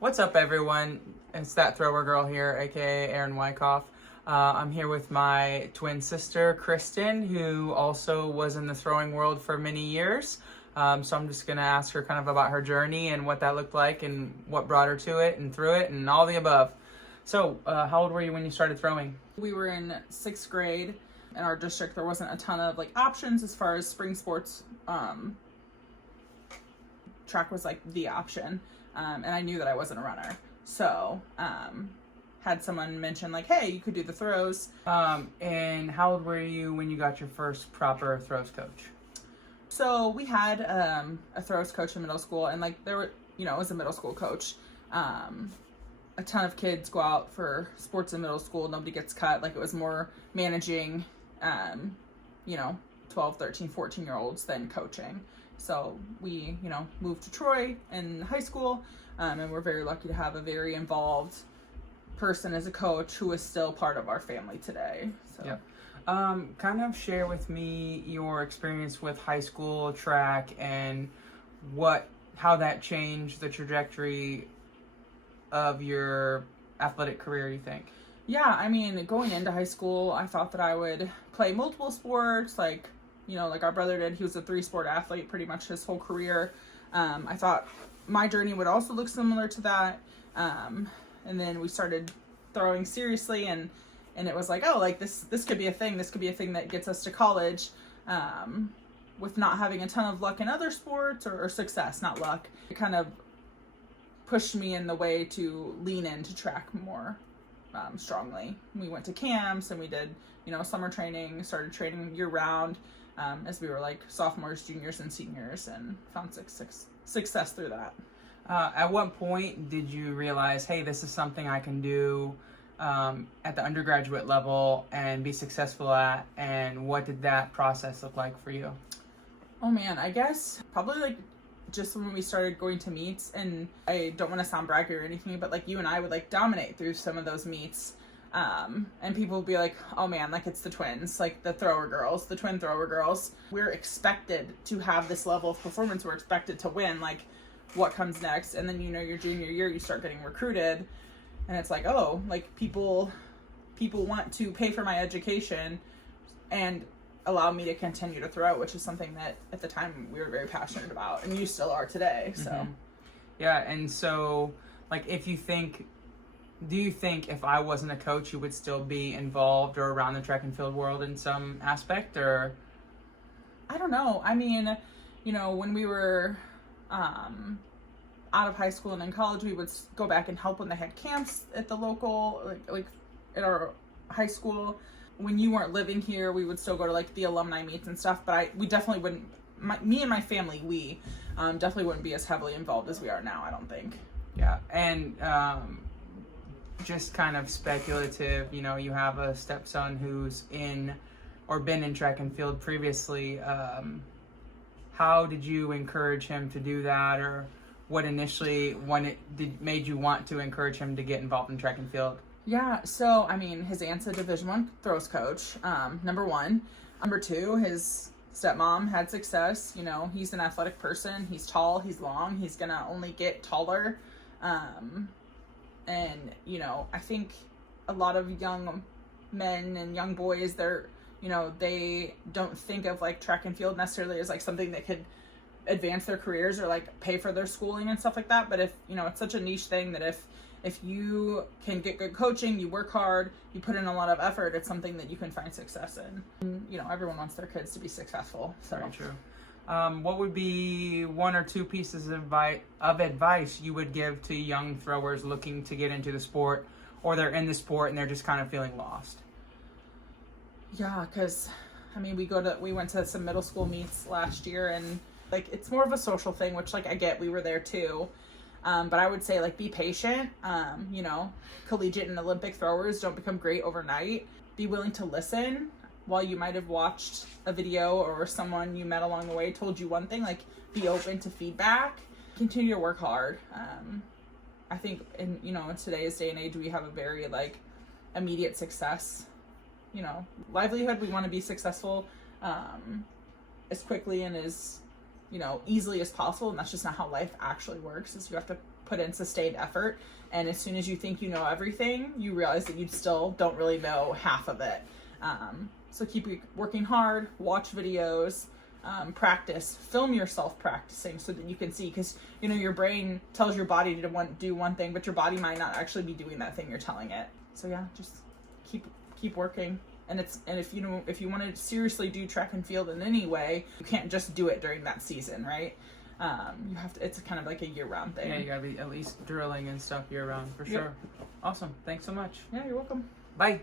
What's up, everyone? It's that thrower girl here, aka Erin Wyckoff. I'm here with my twin sister, Kristen, who also was in the throwing world for many years. So I'm just going to ask her kind of about her journey and what that looked like and what brought her to it and through it and all the above. So, how old were you when you started throwing? We were in sixth grade. In our district, there wasn't a ton of options as far as spring sports. Track was the option, and I knew that I wasn't a runner. So, had someone mention hey, you could do the throws. And how old were you when you got your first proper throws coach? So we had a throws coach in middle school, and there were, it was a middle school coach. A ton of kids go out for sports in middle school. Nobody gets cut. It was more managing, 12, 13, 14-year-olds than coaching. So we, moved to Troy in high school, and we're very lucky to have a very involved person as a coach who is still part of our family today. So. Yep. Kind of share with me your experience with high school track and how that changed the trajectory of your athletic career, you think? Yeah, going into high school, I thought that I would play multiple sports, like our brother did. He was a 3-sport athlete pretty much his whole career. I thought my journey would also look similar to that. And then we started throwing seriously, and it was this could be a thing. This could be a thing that gets us to college, with not having a ton of luck in other sports or success, not luck. It kind of pushed me in the way to lean into track more strongly. We went to camps and we did, summer training, started training year round, as we were sophomores, juniors, and seniors, and found success through that. At what point did you realize, hey, this is something I can do at the undergraduate level and be successful at, and what did that process look like for you? Oh man, I guess probably just when we started going to meets, and I don't want to sound braggy or anything, but you and I would dominate through some of those meets, and people would be oh man, it's the twins, the thrower girls, the twin thrower girls. We're expected to have this level of performance. We're expected to win. What comes next? And then your junior year you start getting recruited, and it's people want to pay for my education and allow me to continue to throw, which is something that at the time we were very passionate about, and you still are today. So Yeah, and so do you think if I wasn't a coach you would still be involved or around the track and field world in some aspect? Or I don't know. When we were out of high school and in college, we would go back and help when they had camps at the local, at our high school. When you weren't living here, we would still go to the alumni meets and stuff, but we definitely wouldn't, me and my family, we definitely wouldn't be as heavily involved as we are now, I don't think. Yeah, and just kind of speculative, you have a stepson who's in or been in track and field previously. How did you encourage him to do that, or what initially made you want to encourage him to get involved in track and field? Yeah, so his aunt's a Division I throws coach, number one. Number two, his stepmom had success. He's an athletic person. He's tall, he's long, he's gonna only get taller. And I think a lot of young men and young boys, they don't think of track and field necessarily as something that could advance their careers or pay for their schooling and stuff like that. But if it's such a niche thing that if you can get good coaching, you work hard, you put in a lot of effort, it's something that you can find success in. And, everyone wants their kids to be successful. So. Very true. What would be one or two pieces of advice you would give to young throwers looking to get into the sport, or they're in the sport and they're just kind of feeling lost? Yeah, because we went to some middle school meets last year, and it's more of a social thing, which I get, we were there too. But I would say be patient. Collegiate and Olympic throwers don't become great overnight. Be willing to listen. While you might have watched a video or someone you met along the way told you one thing, be open to feedback. Continue to work hard. I think in today's day and age, we have a very immediate success, livelihood. We want to be successful as quickly and as easily as possible, and that's just not how life actually works. Is you have to put in sustained effort. And as soon as you think you know everything, you realize that you still don't really know half of it. So keep working hard, watch videos, practice, film yourself practicing so that you can see, because you know your brain tells your body to do one thing, but your body might not actually be doing that thing you're telling it. So yeah, just keep working. And if you want to seriously do track and field in any way, you can't just do it during that season, right? You have to. It's kind of like a year-round thing. Yeah, you gotta be at least drilling and stuff year-round for sure. Awesome. Thanks so much. Yeah, you're welcome. Bye.